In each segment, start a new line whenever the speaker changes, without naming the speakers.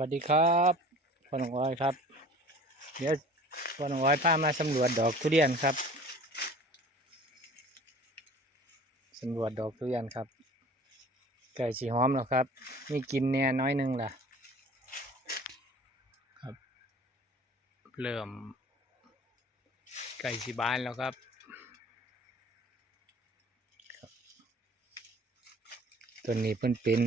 วัสดีครับพ่อหนุ่มอ้อยครับ เดี๋ยวพ่อหนุ่มอ้อยพามาสำรวจดอกทุเรียนครับสำรวจดอกทุเรียนครับไก่สีหอมแล้วครับมีกินแหน่น้อยหนึงล่ะครับ เริ่มไก่สีบานแล้วครับครับตัวนี้เพิ่นเป็น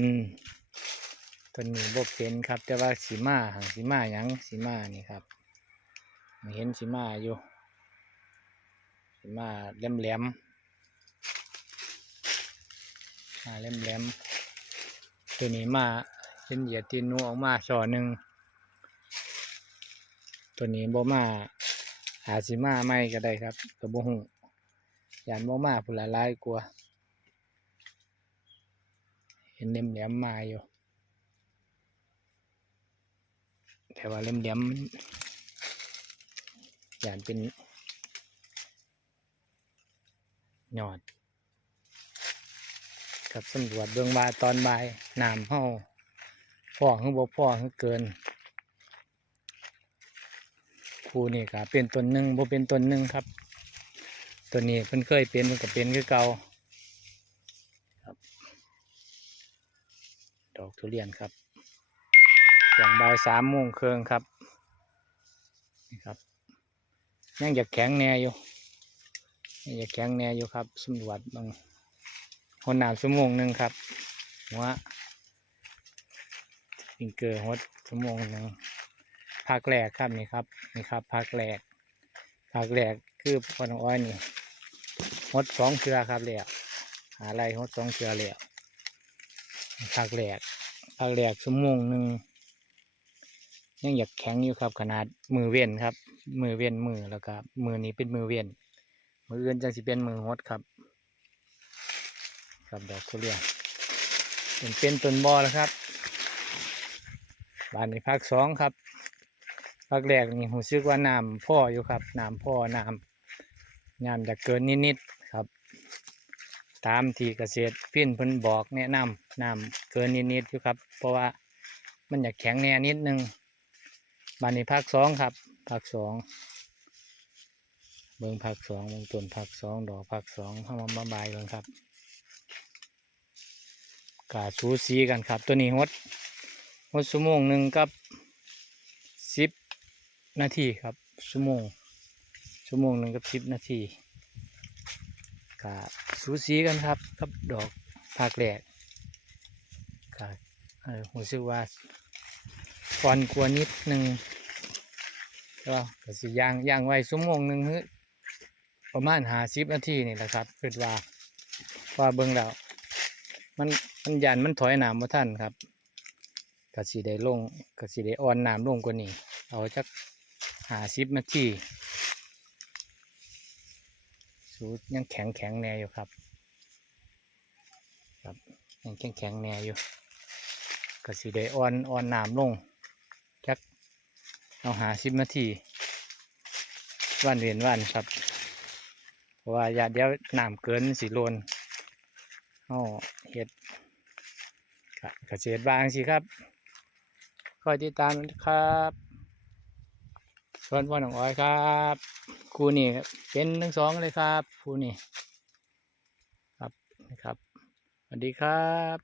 ตัวนี้บ่เป็นครับแต่ว่าสีมาหังสีมาหยังสีมานี่ครับเห็นสีมาอยู่สีมาแหลมแหลมมาแหลมแหลมตัวนี้มาเห็นเหยียดตีนนูออกมาช่อหนึ่งตัวนี้บ่มาหาสีมาไม่ก็ได้ครับกระบ่หูยานบ่มาผู้ละลายกลัวเห็นแหลมแหลมมาอยู่ แต่ว่าเล่มเดียมอย่างเป็นหยอดกับสำรวจเบื้องบาตอนบ่ายน้ำเฮาพ่อคือบ่พ่อคือเกินครูนี่ก็เป็นต้นหนึ่งบ่เป็นต้นหนึ่งครับตัวนี้เพิ่นเคยเป็นมันก็เป็นคือเก่าครับ ดอกทุเรียนครับ อย่างบ่ายสามโมงครึ่งครับนี่ครับยังอยากแข็งแน่อยู่ยังอยากแข็งแน่อยู่ครับสำรวจบางคนหน้ำชั่วโมงหนึ่งครับหัวปิงเกอร์หัวชั่วโมงหนึ่งภาคแรกครับนี่ครับนี่ครับภาคแรกภาคแรกคือพอนอ้อยนี่หดสองเครือครับแล้วหาอะไรหดสองเครือแล้วภาคแรกภาคแรกชั่วโมงหนึ่ง ยังอยากแข็งอยู่ครับ ขนาดมือเว้นครับ มือเว้นมือแล้วก็มือนี้เป็นมือเว้นมืออื่นจังสิเป็นมือหดครับ ครับดอกทุเรียนเป็นเป็นต้นบอแล้วครับบานนี้ภาคสองครับภาคแรกนี่ผมซึกว่าน้ำพ่ออยู่ครับน้ำพ่อน้ำน้ำจะเกินนิดๆครับ ตามที่เกษตรพินเพิ่นบอกแนะนำน้ำเกินนิดๆอยู่ครับ เพราะว่ามันอยากแข็งแน่นิดนึง บานนี้ภาคสองครับภาคสองเบิ่งภาคสองเบิ่งต้นภาคสองดอกภาคสองเข้ามาบายกันครับกาสูสีกันครับ ตัวนี้หดหดชั่วโมงหนึ่งกับสิบนาทีครับชั่วโมงชั่วโมงหนึ่งกับสิบนาทีกาสูสีกันครับกับดอกภาคแรกกาเออผมรู้สึกว่า ก่อนกลัวนิดหนึ่งก็ก็สิย่างย่างไว้ชั่วโมงหนึ่งฮึประมาณหาสิบนาทีนี่แหละครับคิดว่าว่าเบิ่งแล้วมันมันยันมันถอยหนามมาท่านครับก็สิได้ลงก็สิได้อ่อนหน้ำลงกว่านี้ เอาจักหาสิบนาทีสูตรยังแข็งแข็งแน่อยู่ครับ ครับยังแข็งแข็งแน่อยู่ก็สิได้อ่อนอ่อนหน้ำลง เอาหาสิบนาทีวันเวียนวันครับ เพราะว่าอย่าเดี๋ยวน้ำเกินสิโลนเอาเห็ดกะเกษตรบางสิครับ คอยติดตามครับส่วนพ่อหนองอ้อยครับครูนี่เป็นทั้งสองเลยครับครูนี่ครับนะครับสวัสดีครับ